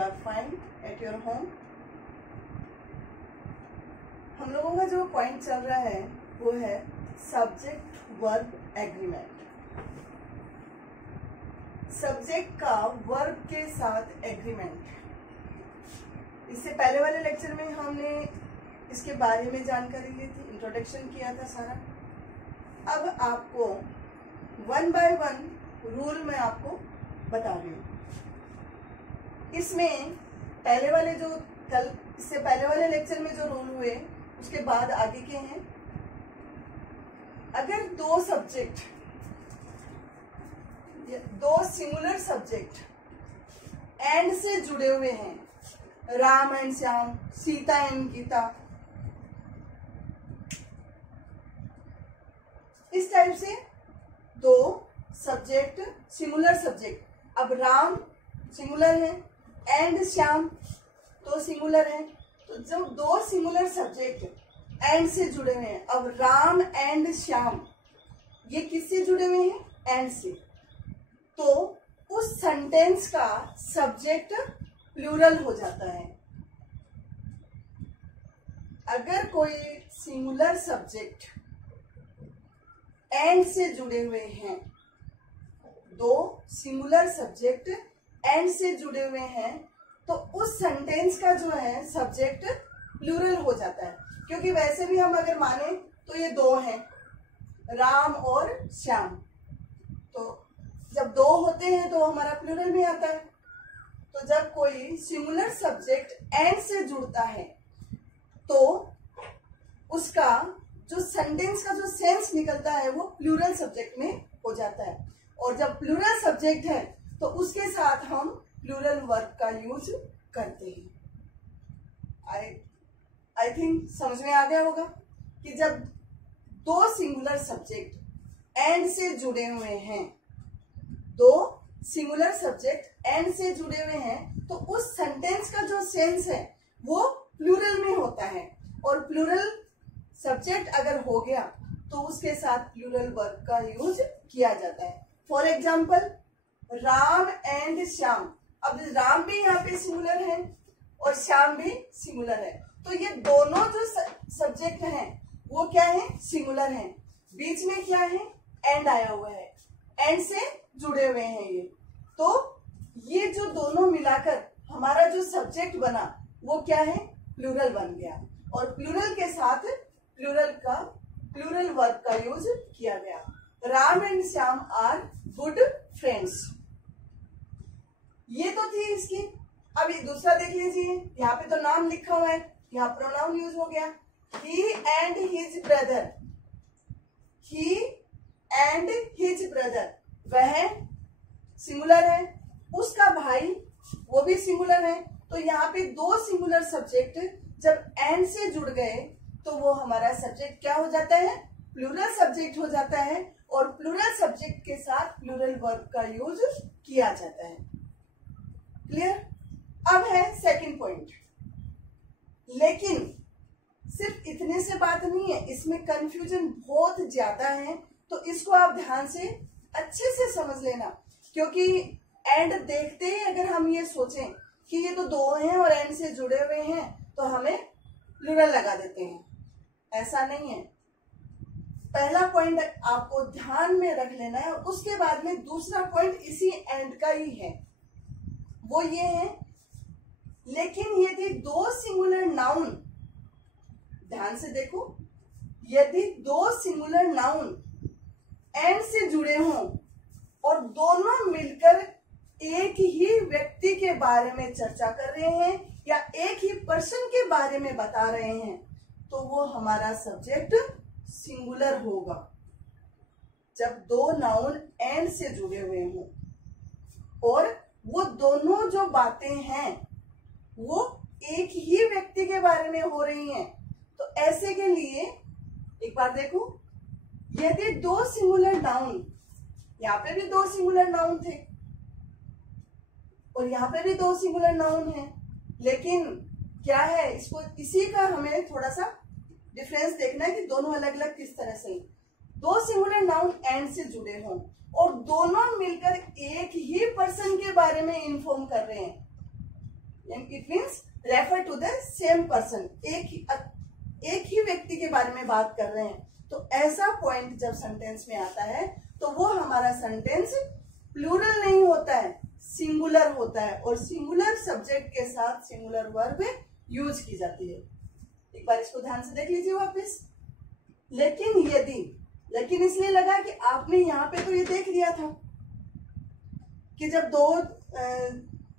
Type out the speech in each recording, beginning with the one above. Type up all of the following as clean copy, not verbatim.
Are fine at your home. हम लोगों का जो पॉइंट चल रहा है वो है सब्जेक्ट वर्ब एग्रीमेंट। सब्जेक्ट का वर्ब के साथ एग्रीमेंट। इससे पहले वाले लेक्चर में हमने इसके बारे में जानकारी ली थी, इंट्रोडक्शन किया था सारा। अब आपको वन बाय वन रूल मैं आपको बता रही हूँ। इसमें पहले वाले जो कल इससे पहले वाले लेक्चर में जो रूल हुए उसके बाद आगे के हैं। अगर दो सब्जेक्ट, दो सिंगुलर सब्जेक्ट एंड से जुड़े हुए हैं, राम एंड श्याम, सीता एंड गीता, इस टाइप से दो सब्जेक्ट सिंगुलर सब्जेक्ट, अब राम सिंगुलर है एंड श्याम तो सिंगुलर है, तो जब दो सिंगुलर सब्जेक्ट एंड से जुड़े हुए हैं, अब राम एंड श्याम ये किससे जुड़े हुए हैं? एंड से, तो उस सेंटेंस का सब्जेक्ट प्लूरल हो जाता है। अगर कोई सिंगुलर सब्जेक्ट एंड से जुड़े हुए हैं, दो सिंगुलर सब्जेक्ट एंड से जुड़े हुए हैं, तो उस सेंटेंस का जो है सब्जेक्ट प्लूरल हो जाता है। क्योंकि वैसे भी हम अगर माने तो ये दो हैं, राम और श्याम, तो जब दो होते हैं तो हमारा प्लूरल में आता है। तो जब कोई सिंगुलर सब्जेक्ट एंड से जुड़ता है तो उसका जो सेंटेंस का जो सेंस निकलता है वो प्लूरल सब्जेक्ट में हो जाता है। और जब प्लूरल सब्जेक्ट है तो उसके साथ हम प्लूरल वर्ब का यूज करते हैं। आई थिंक समझ में आ गया होगा कि जब दो सिंगुलर सब्जेक्ट एंड से जुड़े हुए हैं, दो सिंगुलर सब्जेक्ट एंड से जुड़े हुए हैं, तो उस सेंटेंस का जो सेंस है वो प्लूरल में होता है। और प्लूरल सब्जेक्ट अगर हो गया तो उसके साथ प्लूरल वर्ब का यूज किया जाता है। For example Ram and Shyam, अब राम भी यहाँ पे सिंगुलर है और श्याम भी सिंगुलर है, तो ये दोनों जो सब्जेक्ट हैं वो क्या है? सिंगुलर हैं। बीच में क्या है? एंड आया हुआ है, एंड से जुड़े हुए हैं ये, तो ये जो दोनों मिलाकर हमारा जो सब्जेक्ट बना वो क्या है? प्लूरल बन गया। और प्लूरल के साथ प्लूरल वर्ब का यूज किया गया। Ram and Shyam are good friends, ये तो थी इसकी। अब ये दूसरा देख लीजिए, यहाँ पे तो नाम लिखा हुआ है, यहाँ प्रोनाउन यूज हो गया। He and his brother, he and his brother, वह सिंगुलर है, उसका भाई वो भी सिंगुलर है। तो यहाँ पे दो सिंगुलर सब्जेक्ट जब एंड से जुड़ गए तो वो हमारा सब्जेक्ट क्या हो जाता है? प्लूरल सब्जेक्ट हो जाता है। और प्लूरल सब्जेक्ट के साथ प्लूरल वर्ब का यूज किया जाता है। क्लियर? अब है सेकंड पॉइंट। लेकिन सिर्फ इतने से बात नहीं है, इसमें कंफ्यूजन बहुत ज्यादा है, तो इसको आप ध्यान से अच्छे से समझ लेना। क्योंकि एंड देखते ही अगर हम ये सोचें कि ये तो दो हैं और एंड से जुड़े हुए हैं तो हमें प्लूरल लगा देते हैं, ऐसा नहीं है। पहला पॉइंट आपको ध्यान में रख लेना है। और उसके बाद में दूसरा पॉइंट इसी एंड का ही है, वो ये है, लेकिन यदि दो सिंगुलर नाउन, ध्यान से देखो, यदि दो सिंगुलर नाउन एंड से जुड़े हों और दोनों मिलकर एक ही व्यक्ति के बारे में चर्चा कर रहे हैं या एक ही पर्सन के बारे में बता रहे हैं, तो वो हमारा सब्जेक्ट सिंगुलर होगा। जब दो नाउन एंड से जुड़े हुए हों और वो दोनों जो बातें हैं वो एक ही व्यक्ति के बारे में हो रही हैं, तो ऐसे के लिए एक बार देखो, यदि दो सिंगुलर नाउन, यहाँ पे भी दो सिंगुलर नाउन थे और यहाँ पे भी दो सिंगुलर नाउन हैं, लेकिन क्या है, इसको इसी का हमें थोड़ा सा डिफरेंस देखना है कि दोनों अलग अलग किस तरह से। दो सिंगुलर नाउन एंड से जुड़े हों और दोनों मिलकर एक ही पर्सन के बारे में इन्फॉर्म कर रहे हैं, it means refer to the same person, एक ही व्यक्ति के बारे में बात कर रहे हैं। तो ऐसा पॉइंट जब सेंटेंस में आता है तो वो हमारा सेंटेंस प्लूरल नहीं होता है, सिंगुलर होता है, और सिंगुलर सब्जेक्ट के साथ सिंगुलर वर्ब यूज की जाती है। एक बार इसको ध्यान से देख लीजिए वापस। लेकिन इसलिए लगा कि आपने यहाँ पे तो ये देख लिया था कि जब दो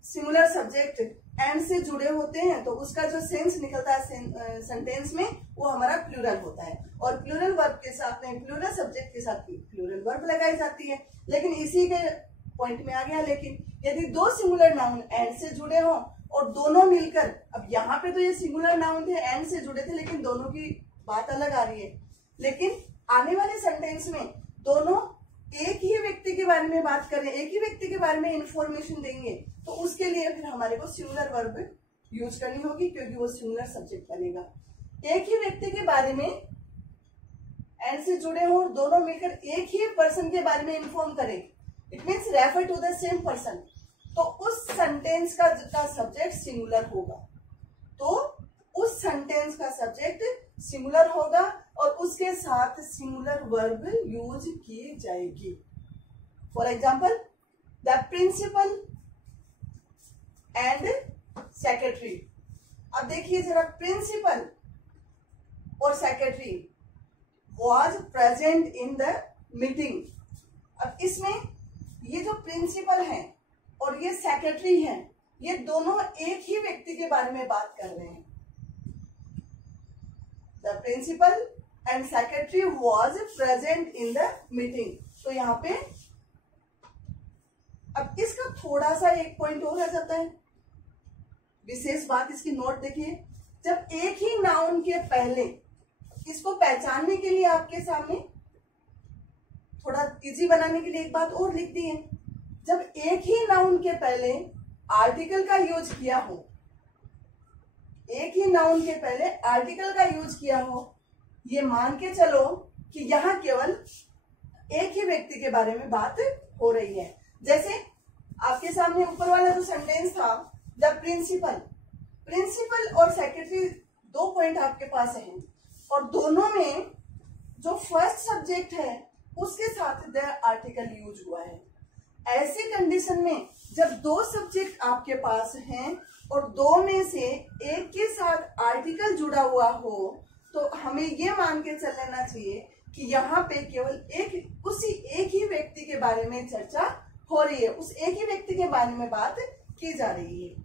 सिंगुलर सब्जेक्ट एंड से जुड़े होते हैं तो उसका जो सेंस निकलता है सेंटेंस में वो हमारा प्लूरल होता है, और प्लूरल वर्ब के साथ में प्लूरल सब्जेक्ट के साथ प्लूरल वर्ब लगाई जाती है। लेकिन इसी के पॉइंट में आ गया, लेकिन यदि दो सिंगुलर नाउन एंड से जुड़े हों और दोनों मिलकर, अब यहाँ पे तो ये सिंगुलर नाउन थे, एंड से जुड़े थे, लेकिन दोनों की बात अलग आ रही है। लेकिन आने वाले सेंटेंस में दोनों एक ही व्यक्ति के बारे में बात कर रहे हैं, एक ही व्यक्ति के बारे में इंफॉर्मेशन देंगे, तो उसके लिए फिर हमारे को सिंगुलर वर्ब यूज करनी होगी, क्योंकि वो सिंगुलर सब्जेक्ट बनेगा। एक ही व्यक्ति के बारे में एंड से जुड़े हो, दोनों मिलकर एक ही पर्सन के बारे में इन्फॉर्म करें, it means refer to the same person, तो उस सेंटेंस का सब्जेक्ट सिंगुलर होगा। तो उस सेंटेंस का सब्जेक्ट सिंगुलर होगा और उसके साथ सिंगुलर वर्ब यूज की जाएगी। For example, the principal and secretary. अब देखिए जरा, प्रिंसिपल और secretary was present in the meeting. अब इसमें ये जो प्रिंसिपल है और ये सेक्रेटरी है, ये दोनों एक ही व्यक्ति के बारे में बात कर रहे हैं। The principal and secretary was present in the meeting. तो यहाँ पे अब इसका थोड़ा सा एक पॉइंट और आ जाता है, विशेष बात इसकी नोट देखिए। जब एक ही नाउन के पहले, इसको पहचानने के लिए आपके सामने थोड़ा इजी बनाने के लिए एक बात और लिख दी है। जब एक ही नाउन के पहले आर्टिकल का यूज किया हो, एक ही नाउन के पहले आर्टिकल का यूज किया हो, ये मान के चलो कि यहां केवल एक ही व्यक्ति के बारे में बात हो रही है। जैसे आपके सामने ऊपर वाला जो सेंटेंस था, द प्रिंसिपल और सेक्रेटरी, दो पॉइंट आपके पास हैं और दोनों में जो फर्स्ट सब्जेक्ट है उसके साथ द आर्टिकल यूज हुआ है। ऐसी कंडीशन में जब दो सब्जेक्ट आपके पास हैं और दो में से एक के साथ आर्टिकल जुड़ा हुआ हो, तो हमें ये मान के चल लेना चाहिए कि यहाँ पे केवल एक ही व्यक्ति के बारे में चर्चा हो रही है, उस एक ही व्यक्ति के बारे में बात की जा रही है।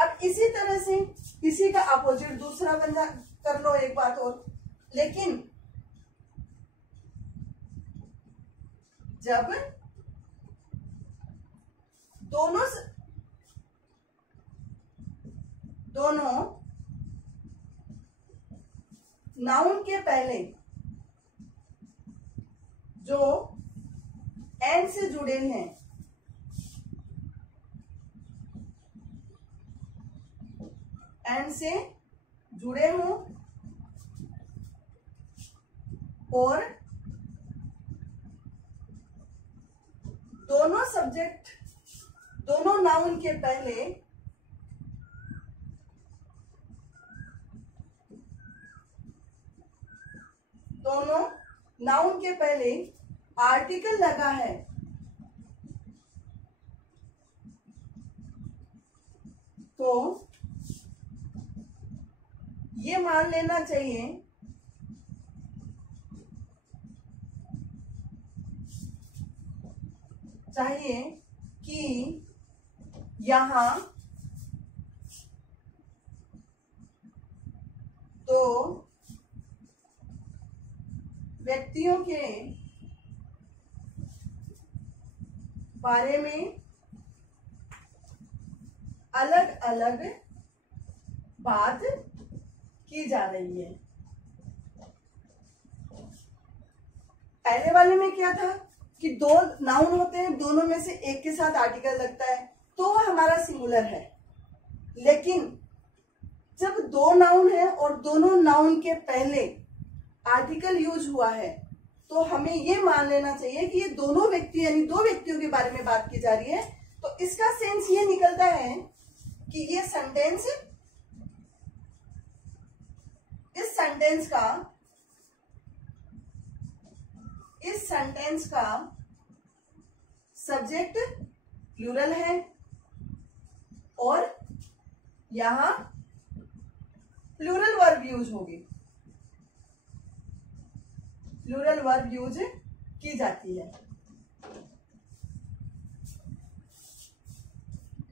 अब इसी तरह से इसी का अपोजिट दूसरा बंदा कर लो एक बात और, लेकिन जब दोनों नाउन के पहले जो एंड से जुड़े हैं, एंड से जुड़े हों और दोनों सब्जेक्ट, दोनों नाउन के पहले आर्टिकल लगा है, तो ये मान लेना चाहिए कि यहां तो व्यक्तियों के बारे में अलग अलग बात की जा रही है। पहले वाले में क्या था कि दो नाउन होते हैं, दोनों में से एक के साथ आर्टिकल लगता है तो वह हमारा सिंगुलर है। लेकिन जब दो नाउन है और दोनों नाउन के पहले आर्टिकल यूज हुआ है, तो हमें ये मान लेना चाहिए कि ये दोनों व्यक्ति यानी दो व्यक्तियों के बारे में बात की जा रही है। तो इसका सेंस ये निकलता है कि ये सेंटेंस, इस सेंटेंस का सब्जेक्ट प्लूरल है और यहां प्लूरल वर्ब यूज होगी, प्लूरल वर्ब यूज की जाती है।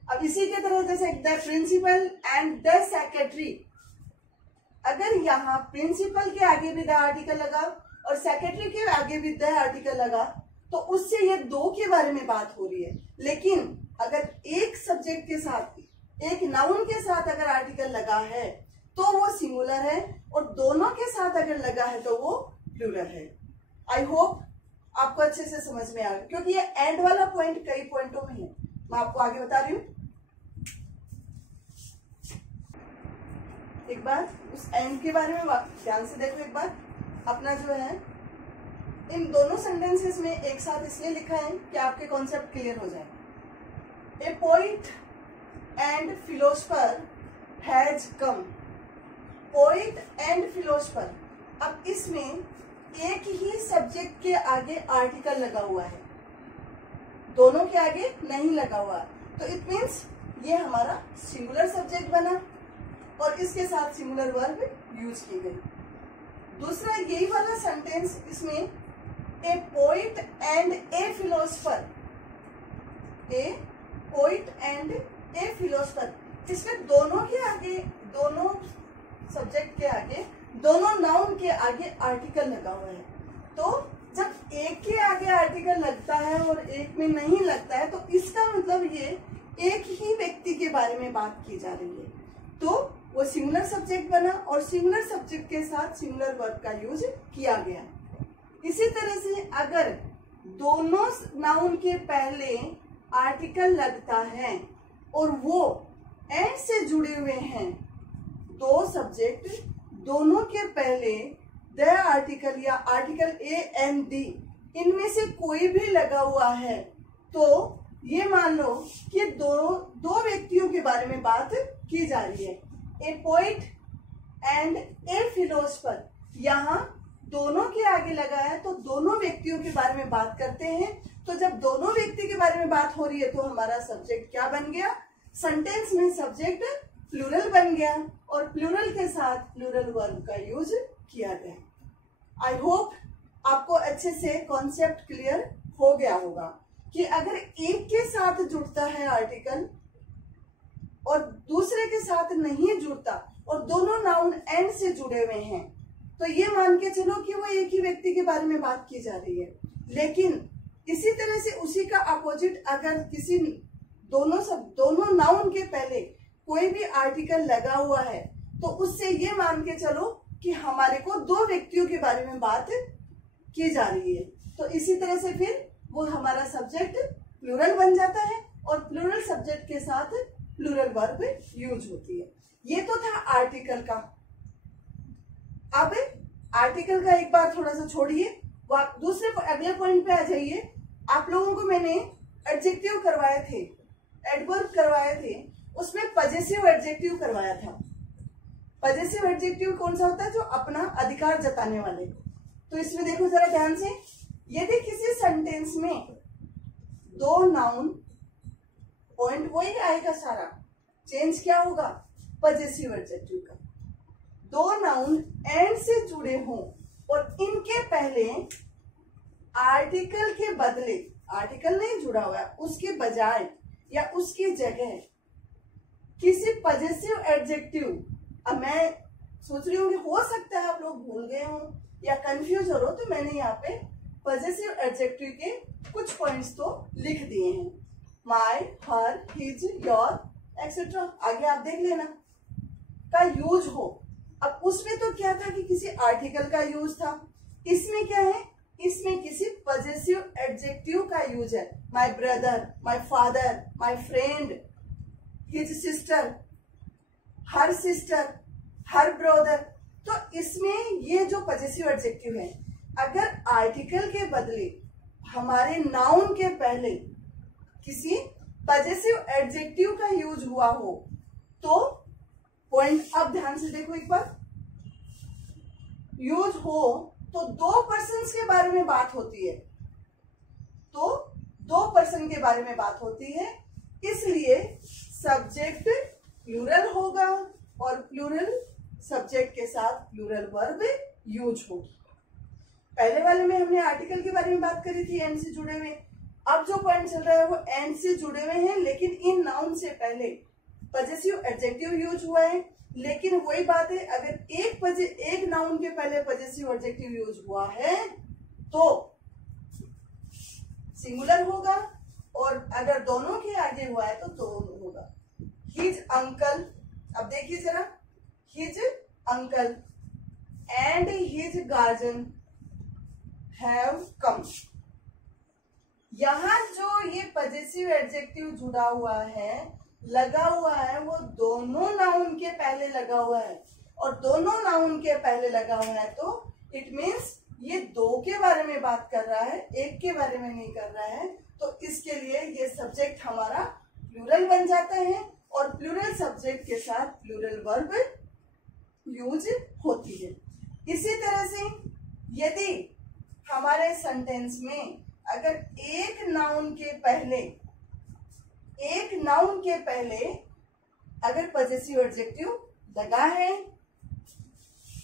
अब इसी के तरह जैसे the principal and the secretary, अगर यहाँ प्रिंसिपल के आगे भी द आर्टिकल लगा और सेक्रेटरी के आगे भी द आर्टिकल लगा तो उससे ये दो के बारे में बात हो रही है। लेकिन अगर एक सब्जेक्ट के साथ, एक नाउन के साथ अगर आर्टिकल लगा है तो वो सिंगुलर है और दोनों के साथ अगर लगा है तो वो प्लूरल है। आई होप आपको अच्छे से समझ में आ गया, क्योंकि ये एंड वाला पॉइंट कई पॉइंटों में है, मैं आपको आगे बता रही हूं। एक बार उस एंड के बारे में ध्यान से देखो। एक बार अपना जो है इन दोनों सेंटेंसेस में एक साथ इसलिए लिखा है कि आपके कॉन्सेप्ट क्लियर हो जाए। A poet and philosopher has come, poet and philosopher. अब इसमें एक ही सब्जेक्ट के आगे आर्टिकल लगा हुआ है, दोनों के आगे नहीं लगा हुआ, तो इट मीन्स ये हमारा सिंगुलर सब्जेक्ट बना और इसके साथ सिंगुलर वर्ब यूज की गई। दूसरा यही वाला सेंटेंस, इसमें a poet and A philosopher, a poet and A philosopher, इसमें दोनों के आगे, दोनों सब्जेक्ट के आगे, दोनों नाउन के आगे आर्टिकल लगा हुआ है। तो जब एक के आगे आर्टिकल लगता है और एक में नहीं लगता है तो इसका मतलब ये एक ही व्यक्ति के बारे में बात की जा रही है, तो वो सिंगुलर सब्जेक्ट बना और सिंगुलर सब्जेक्ट के साथ सिंगुलर वर्ब का यूज किया गया। इसी तरह से अगर दोनों नाउन के पहले आर्टिकल लगता है और वो एंड से जुड़े हुए हैं, दो सब्जेक्ट, दोनों के पहले द आर्टिकल या आर्टिकल ए एंड दी, इनमें से कोई भी लगा हुआ है, तो ये मान लो कि दो व्यक्तियों के बारे में बात की जा रही है। A poet and A philosopher, यहाँ दोनों के आगे लगा है तो दोनों व्यक्तियों के बारे में बात करते हैं। तो जब दोनों व्यक्ति के बारे में बात हो रही है तो हमारा सब्जेक्ट क्या बन गया, सेंटेंस में सब्जेक्ट प्लूरल बन गया और प्लूरल के साथ प्लूरल वर्ब का यूज किया गया। आई होप आपको अच्छे से कॉन्सेप्ट क्लियर हो गया होगा कि अगर एक के साथ जुड़ता है आर्टिकल और दूसरे के साथ नहीं जुड़ता और दोनों नाउन एंड से जुड़े हुए हैं तो ये मान के चलो कि वो एक ही व्यक्ति के बारे में बात की जा रही है। लेकिन इसी तरह से उसी का अपोजिट, अगर किसी दोनों नाउन के पहले कोई भी आर्टिकल लगा हुआ है तो उससे ये मान के चलो कि हमारे को दो व्यक्तियों के बारे में बात की जा रही है। तो इसी तरह से फिर वो हमारा सब्जेक्ट प्लूरल बन जाता है और प्लूरल सब्जेक्ट के साथ प्लूरल वर्ब यूज होती है। ये तो था आर्टिकल का। अब आर्टिकल का एक बार थोड़ा सा छोड़िए, वो आप दूसरे अगले पॉइंट पे आ जाइए। आप लोगों को मैंने एडजेक्टिव करवाए थे, एडवर्ब करवाए थे, उसमें पजेसिव एडजेक्टिव करवाया था। पजेसिव एडजेक्टिव कौन सा होता है, जो अपना अधिकार जताने वाले। तो इसमें देखो जरा ध्यान से, यदि किसी सेंटेंस में दो नाउन, पॉइंट वही आएगा सारा, चेंज क्या होगा, पजेसिव एडजेक्टिव का, दो नाउन एंड से जुड़े हों और इनके पहले आर्टिकल के बदले, आर्टिकल नहीं जुड़ा हुआ है, उसके बजाय या उसकी जगह किसी पजेसिव एडजेक्टिव। अब मैं सोच रही हूँ कि हो सकता है आप लोग भूल गए हो या कंफ्यूज हो रहे हो, तो मैंने यहाँ पे पजेसिव एडजेक्टिव के कुछ पॉइंट्स तो लिख दिए हैं, my, her, his, your etcetera, आगे आप देख लेना, का यूज हो। अब उसमें तो क्या था कि किसी आर्टिकल का यूज था, इसमें क्या है, इसमें किसी पजेसिव एडजेक्टिव का यूज है। My brother, my father, my friend, his sister, her sister, her brother. तो इसमें ये जो पजेसिव एडजेक्टिव है, अगर आर्टिकल के बदले हमारे नाउन के पहले किसी पजेसिव एडजेक्टिव का यूज हुआ हो तो पॉइंट अब ध्यान से देखो एक बार, यूज हो तो दो पर्सन्स के बारे में बात होती है, तो दो पर्सन के बारे में बात होती है, इसलिए सब्जेक्ट प्लूरल होगा और प्लूरल सब्जेक्ट के साथ प्लूरल वर्ब यूज होगी। पहले वाले में हमने आर्टिकल के बारे में बात करी थी एंड से जुड़े हुए, अब जो पॉइंट चल रहा है वो एंड से जुड़े हुए हैं, लेकिन इन नाउन से पहले पजेसिव एडजेक्टिव यूज हुआ है। लेकिन वही बात है, अगर एक नाउन के पहले पजेसिव एडजेक्टिव यूज हुआ है तो सिंगुलर होगा, और अगर दोनों के आगे हुआ है तो दोनों होगा। हिज अंकल, अब देखिए जरा, his uncle and his guardian have come. यहां जो ये पजेसिव एडजेक्टिव जुड़ा हुआ है, लगा हुआ है, वो दोनों नाउन के पहले लगा हुआ है, और दोनों नाउन के पहले लगा हुआ है तो इट मीन्स ये दो के बारे में बात कर रहा है, एक के बारे में नहीं कर रहा है। तो इसके लिए ये सब्जेक्ट हमारा प्लूरल बन जाता है, और प्लूरल सब्जेक्ट के साथ प्लूरल वर्ब यूज होती है। इसी तरह से यदि हमारे सेंटेंस में अगर एक नाउन के पहले अगर पजेसिव एडजेक्टिव लगा है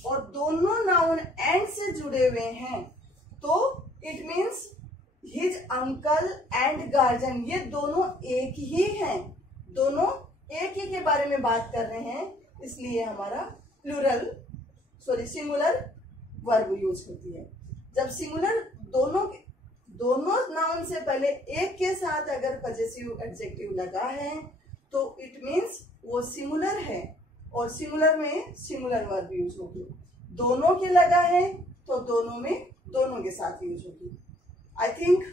और दोनों नाउन एंड से जुड़े हुए हैं तो it means his uncle and guardian, ये दोनों एक ही हैं, दोनों एक ही के बारे में बात कर रहे हैं, इसलिए हमारा सिंगुलर वर्ब यूज होती है। जब सिंगुलर दोनों नाउन से पहले एक के साथ अगर पजेसिव एडजेक्टिव लगा है तो इट मीन्स वो सिंगुलर है, और सिंगुलर में सिंगुलर वर्ब यूज होगी। दोनों के लगा है तो दोनों में दोनों के साथ यूज होगी। आई थिंक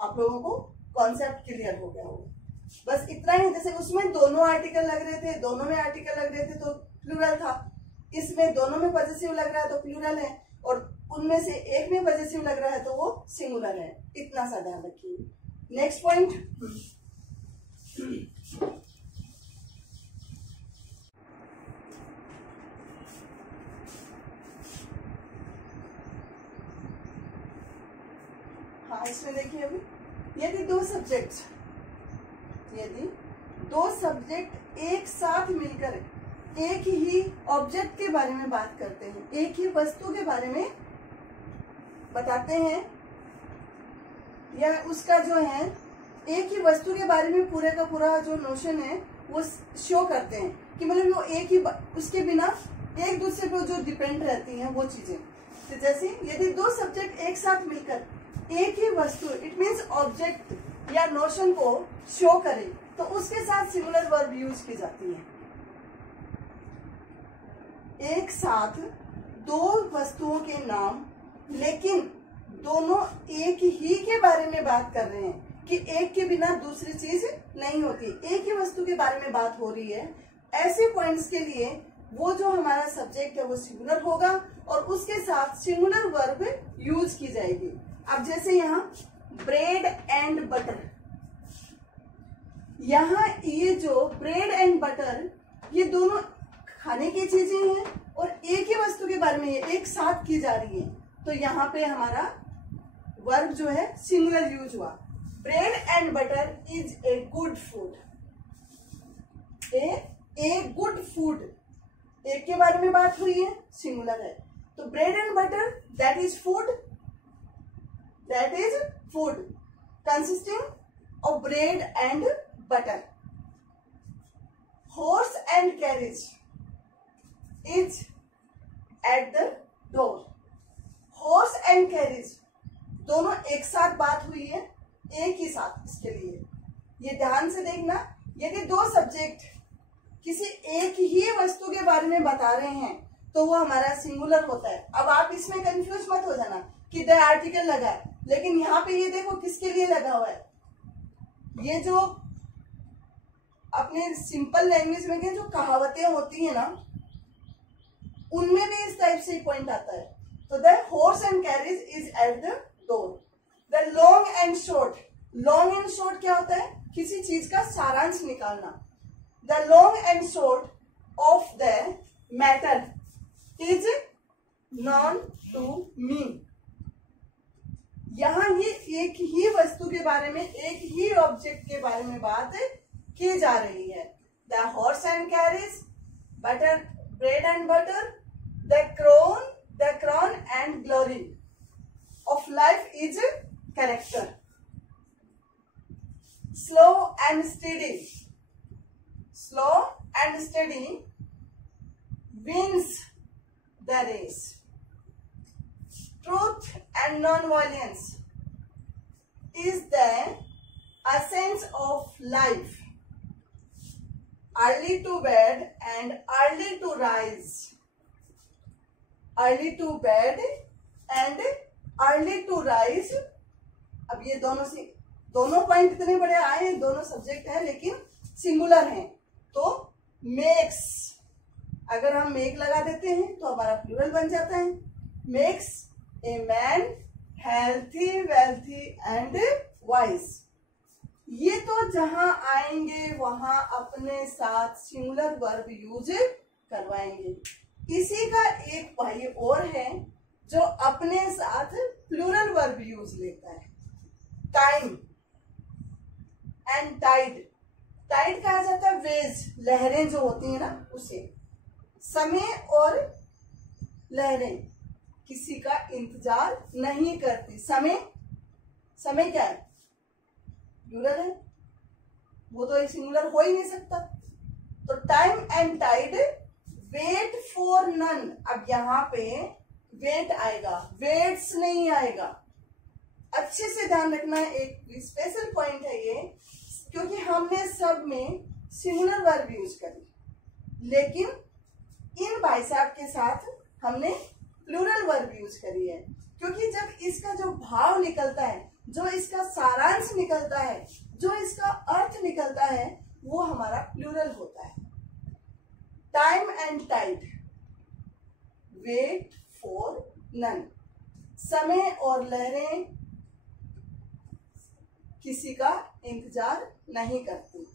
आप लोगों को कॉन्सेप्ट क्लियर हो गया होगा। बस इतना ही, जैसे उसमें दोनों आर्टिकल लग रहे थे, दोनों में आर्टिकल लग रहे थे तो प्लूरल था, इसमें दोनों में पजेसिव लग रहा है तो प्लूरल है, और उनमें से एक में पजेसिव लग रहा है तो वो सिंगुलर है। इतना सा ध्यान रखिए। नेक्स्ट पॉइंट, हाँ इसमें देखिए, अभी यदि दो सब्जेक्ट एक साथ मिलकर एक ही ऑब्जेक्ट के बारे में बात करते हैं, एक ही वस्तु के बारे में बताते हैं, या उसका जो है एक ही वस्तु के बारे में पूरे का पूरा जो नोशन है वो शो करते हैं कि मतलब वो एक ही, उसके बिना एक दूसरे पर जो डिपेंड रहती हैं वो चीजें। तो जैसे यदि दो सब्जेक्ट एक साथ मिलकर एक ही वस्तु, इट मीन्स ऑब्जेक्ट या नोशन को शो करे, तो उसके साथ सिंगुलर वर्ब यूज की जाती है। एक साथ दो वस्तुओं के नाम, लेकिन दोनों एक ही के बारे में बात कर रहे हैं कि एक के बिना दूसरी चीज नहीं होती, एक ही वस्तु के बारे में बात हो रही है। ऐसे पॉइंट्स के लिए वो जो हमारा सब्जेक्ट है वो सिंगुलर होगा और उसके साथ सिंगुलर वर्ब यूज की जाएगी। अब जैसे यहाँ ब्रेड एंड बटर, यहाँ ये जो ब्रेड एंड बटर ये दोनों खाने की चीजें हैं और एक ही वस्तु के बारे में ये एक साथ की जा रही है, तो यहाँ पे हमारा वर्ब जो है सिंगुलर यूज हुआ। Bread and butter is a good food, a good food, एक के बारे में बात हुई है, सिंगुलर है, तो bread and butter that is food consisting of bread and butter. Horse and carriage is at the door, horse and carriage दोनों एक साथ बात हुई है, एक ही साथ। इसके लिए ये ध्यान से देखना, यदि दो सब्जेक्ट किसी एक ही वस्तु के बारे में बता रहे हैं तो वो हमारा सिंगुलर होता है। अब आप इसमें कंफ्यूज मत हो जाना कि द आर्टिकल लगा है, लेकिन यहाँ पे ये देखो किसके लिए लगा हुआ है। ये जो अपने सिंपल लैंग्वेज में जो कहावतें होती है ना, उनमें भी इस टाइप से पॉइंट आता है। तो the horse and carriage is at the door. The long and short, long and short क्या होता है? किसी चीज का सारांश निकालना। The long and short of the matter is known to me. यहां ये एक ही वस्तु के बारे में, एक ही ऑब्जेक्ट के बारे में बात की जा रही है। The horse and carriage, butter, bread and butter, the crown and glory of life is character. Slow and steady wins the race. Truth and non-violence is the essence of life. Early to bed and early to rise. Early to bed and early to rise. अब ये दोनों point इतने बड़े आए हैं, दोनों subject हैं लेकिन सिंगुलर हैं, तो मेक्स, अगर हम मेक लगा देते हैं तो हमारा प्लूरल बन जाता है। Makes a man healthy, wealthy and wise. ये तो जहां आएंगे वहां अपने साथ सिंगुलर वर्ब यूज करवाएंगे। इसी का एक भाई और है जो अपने साथ प्लूरल वर्ब यूज लेता है। Time and Tide. टाइड कहा जाता है वेज, लहरें जो होती है ना उसे। समय और लहरें किसी का इंतजार नहीं करती। समय क्या है? प्लूरल है, वो तो एक सिंगुलर हो ही नहीं सकता। तो time and tide wait for none. अब यहां पे वेट आएगा, वेट्स नहीं आएगा। अच्छे से ध्यान रखना, एक स्पेशल पॉइंट है ये, क्योंकि हमने सब में सिंगुलर वर्ब यूज करी, लेकिन इन भाई साहब के साथ हमने प्लूरल वर्ब यूज करी है। क्योंकि जब इसका जो भाव निकलता है, जो इसका सारांश निकलता है, जो इसका अर्थ निकलता है, वो हमारा प्लूरल होता है। Time and tide wait for none. समय और लहरें किसी का इंतजार नहीं करती।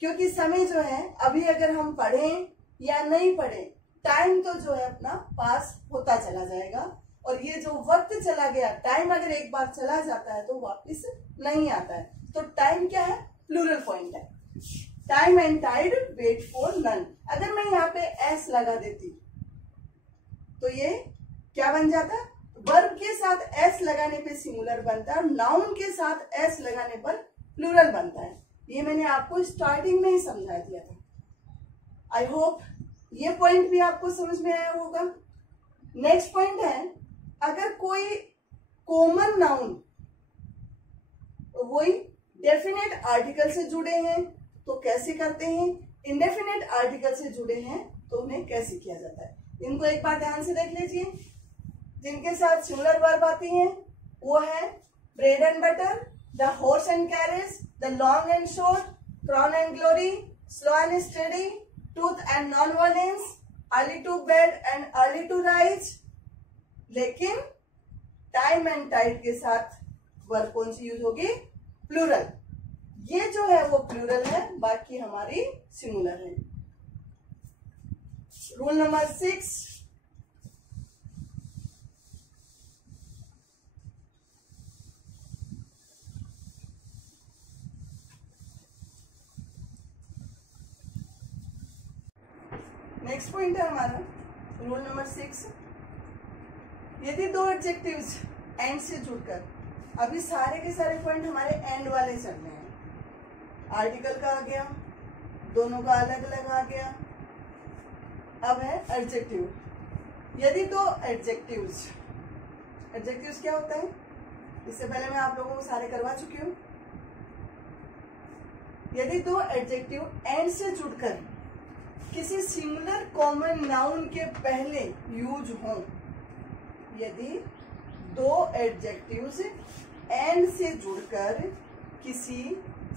क्योंकि समय जो है, अभी अगर हम पढ़ें या नहीं पढ़ें, टाइम तो जो है अपना पास होता चला जाएगा, और ये जो वक्त चला गया, टाइम अगर एक बार चला जाता है तो वापस नहीं आता है। तो टाइम क्या है? प्लूरल पॉइंट है। Time and tide wait for none. अगर मैं यहाँ पे एस लगा देती तो ये क्या बन जाता? वर्ब के साथ एस लगाने पे सिंगुलर बनता है, नाउन के साथ एस लगाने पर प्लूरल बनता है। ये मैंने आपको स्टार्टिंग में ही समझा दिया था। आई होप ये पॉइंट भी आपको समझ में आया होगा। नेक्स्ट पॉइंट है, अगर कोई कॉमन नाउन वही डेफिनेट आर्टिकल से जुड़े हैं तो कैसे करते हैं, इंडेफिनेट आर्टिकल से जुड़े हैं तो उन्हें कैसे किया जाता है। इनको एक बार ध्यान से देख लीजिए। जिनके साथ सिंगुलर वर्ब आती हैं वो है bread and butter, the horse and carriage, the long and short, crown and glory, slow and steady, truth and non violence, early to bed and early to rise. लेकिन टाइम एंड टाइड के साथ verb कौन सी use होगी? Plural. ये जो है वो plural है, बाकी हमारी सिंगुलर है। रूल नंबर 6, नेक्स्ट पॉइंट है हमारा रूल नंबर 6। यदि दो एडजेक्टिव्स एंड से जुड़कर, अभी सारे के सारे पॉइंट हमारे एंड वाले चल रहे हैं। आर्टिकल का आ गया, दोनों का अलग अलग आ गया। अब है एडजेक्टिव। यदि दो एडजेक्टिव्स क्या होता है? इससे पहले मैं आप लोगों को सारे करवा चुकी हूं। यदि दो एडजेक्टिव एंड से जुड़कर किसी सिंगुलर कॉमन नाउन के पहले यूज हों, यदि दो एडजेक्टिव्स एंड से जुड़कर किसी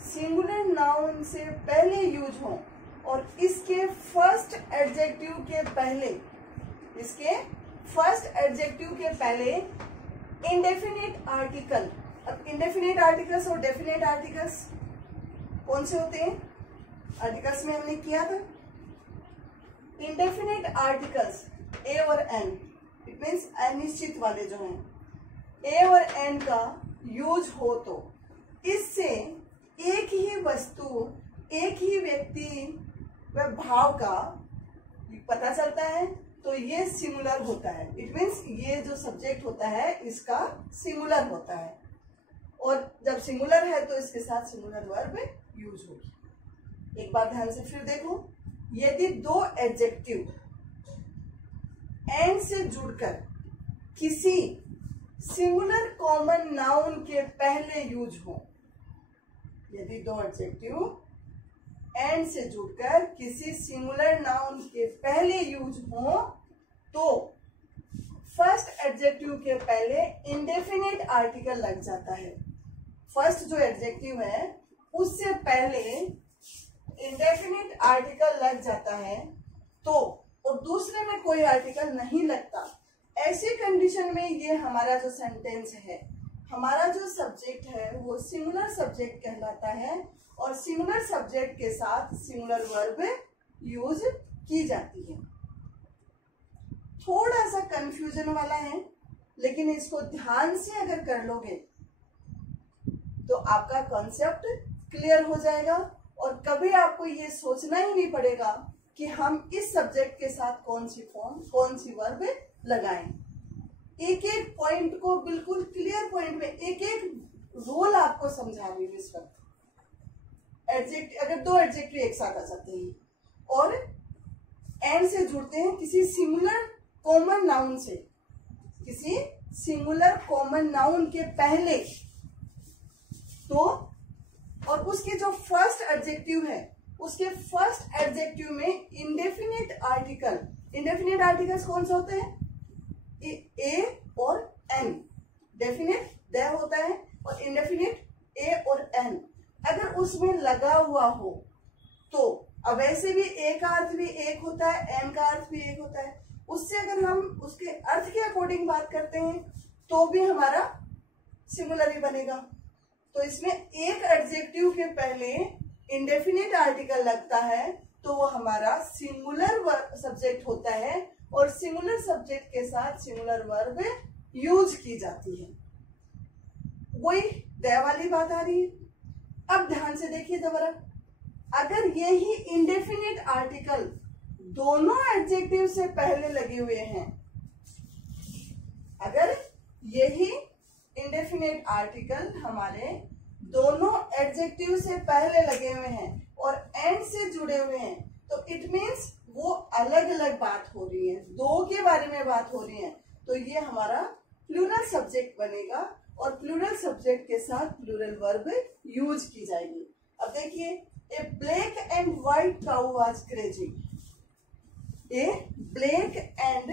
सिंगुलर नाउन से पहले यूज हों और इसके फर्स्ट एडजेक्टिव के पहले इंडेफिनिट आर्टिकल। अब इंडेफिनिट आर्टिकल्स और डेफिनेट आर्टिकल्स कौन से होते हैं? आर्टिकल्स में हमने किया था इंडेफिनिट आर्टिकल्स ए और एन, इट मीन्स अनिश्चित वाले जो हैं ए और एन का यूज हो तो इससे एक ही वस्तु, एक ही व्यक्ति व भाव का पता चलता है, तो ये सिंगुलर होता है। इट मीन्स ये जो सब्जेक्ट होता है इसका सिंगुलर होता है, और जब सिंगुलर है तो इसके साथ सिंगुलर वर्ब यूज होगी। एक बार ध्यान से फिर देखो, यदि दो एडजेक्टिव एंड से जुड़कर किसी सिंगुलर कॉमन नाउन के पहले यूज हो, यदि दो एडजेक्टिव एंड से जुड़कर किसी सिंगुलर नाउन के पहले यूज हो तो फर्स्ट एडजेक्टिव के पहले इंडेफिनिट आर्टिकल लग जाता है। फर्स्ट जो एडजेक्टिव है उससे पहले इंडेफिनिट आर्टिकल लग जाता है तो, और दूसरे में कोई आर्टिकल नहीं लगता, ऐसी कंडीशन में ये हमारा जो सेंटेंस है, हमारा जो सब्जेक्ट है वो सिंगुलर सब्जेक्ट कहलाता है, और सिंगुलर सब्जेक्ट के साथ सिंगुलर वर्ब यूज की जाती है। थोड़ा सा कंफ्यूजन वाला है, लेकिन इसको ध्यान से अगर कर लोगे तो आपका कॉन्सेप्ट क्लियर हो जाएगा, और कभी आपको ये सोचना ही नहीं पड़ेगा कि हम इस सब्जेक्ट के साथ कौन सी फॉर्म, कौन सी वर्ब लगाएं। एक एक पॉइंट को बिल्कुल क्लियर पॉइंट में एक एक रोल आपको समझा रही हूँ इस वक्त। एडजेक्ट, अगर दो एडजेक्टिव एक साथ आ जाते हैं और एंड से जुड़ते हैं किसी सिंगुलर कॉमन नाउन से, किसी सिंगुलर कॉमन नाउन के पहले, तो और उसके जो फर्स्ट एडजेक्टिव है उसके फर्स्ट एडजेक्टिव में इंडेफिनिट आर्टिकल, इंडेफिनिट आर्टिकल्स कौन सा होते हैं? ए और एन। डेफिनिट द होता है और इंडेफिनिट ए और एन। अगर उसमें लगा हुआ हो तो, अब वैसे भी ए का अर्थ भी एक होता है, एन का अर्थ भी एक होता है, उससे अगर हम उसके अर्थ के अकॉर्डिंग बात करते हैं तो भी हमारा सिंगुलर ही बनेगा। तो इसमें एक एडजेक्टिव के पहले इंडेफिनिट आर्टिकल लगता है तो वो हमारा सिंगुलर सब्जेक्ट होता है, और सिंगुलर सब्जेक्ट के साथ सिंगुलर वर्ब यूज की जाती है। वही द वाली बात आ रही है। अब ध्यान से देखिए दोबारा, अगर यही इंडेफिनिट आर्टिकल दोनों एडजेक्टिव से पहले लगे हुए हैं, अगर यही इंडेफिनिट आर्टिकल हमारे दोनों एडजेक्टिव से पहले लगे हुए हैं और एंड से जुड़े हुए हैं, तो इट मीन्स वो अलग अलग बात हो रही है, दो के बारे में बात हो रही है, तो ये हमारा प्लूरल सब्जेक्ट बनेगा, और प्लूरल सब्जेक्ट के साथ प्लूरल वर्ब यूज की जाएगी। अब देखिए, a black and white cow was grazing. A black and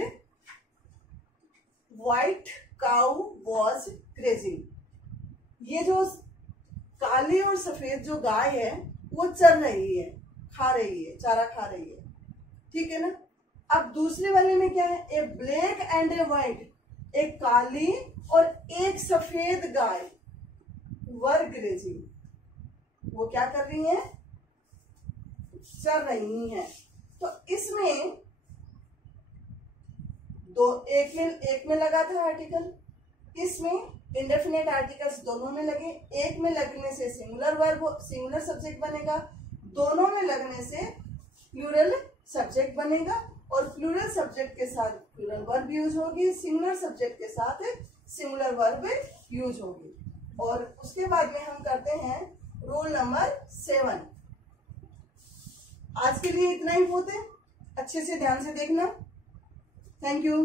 white cow was grazing. ये जो काली और सफेद जो गाय है वो चल रही है, खा रही है, चारा खा रही है, ठीक है ना। अब दूसरे वाले में क्या है? ए ब्लैक एंड ए व्हाइट, एक काली और एक सफेद गाय वर ग्रेजिंग, वो क्या कर रही हैं? चल रही हैं। तो इसमें दो, एक में लगा था आर्टिकल, इसमें इंडेफिनिट आर्टिकल्स दोनों में लगे। एक में लगने से सिंगुलर वर्ब, सिंगुलर सब्जेक्ट बनेगा, दोनों में लगने से प्लूरल सब्जेक्ट बनेगा, और प्लूरल सब्जेक्ट के साथ प्लूरल वर्ब यूज होगी, सिंगुलर सब्जेक्ट के साथ सिंगुलर वर्ब यूज होगी। और उसके बाद में हम करते हैं रूल नंबर 7। आज के लिए इतना ही बहुत है, अच्छे से ध्यान से देखना। Thank you.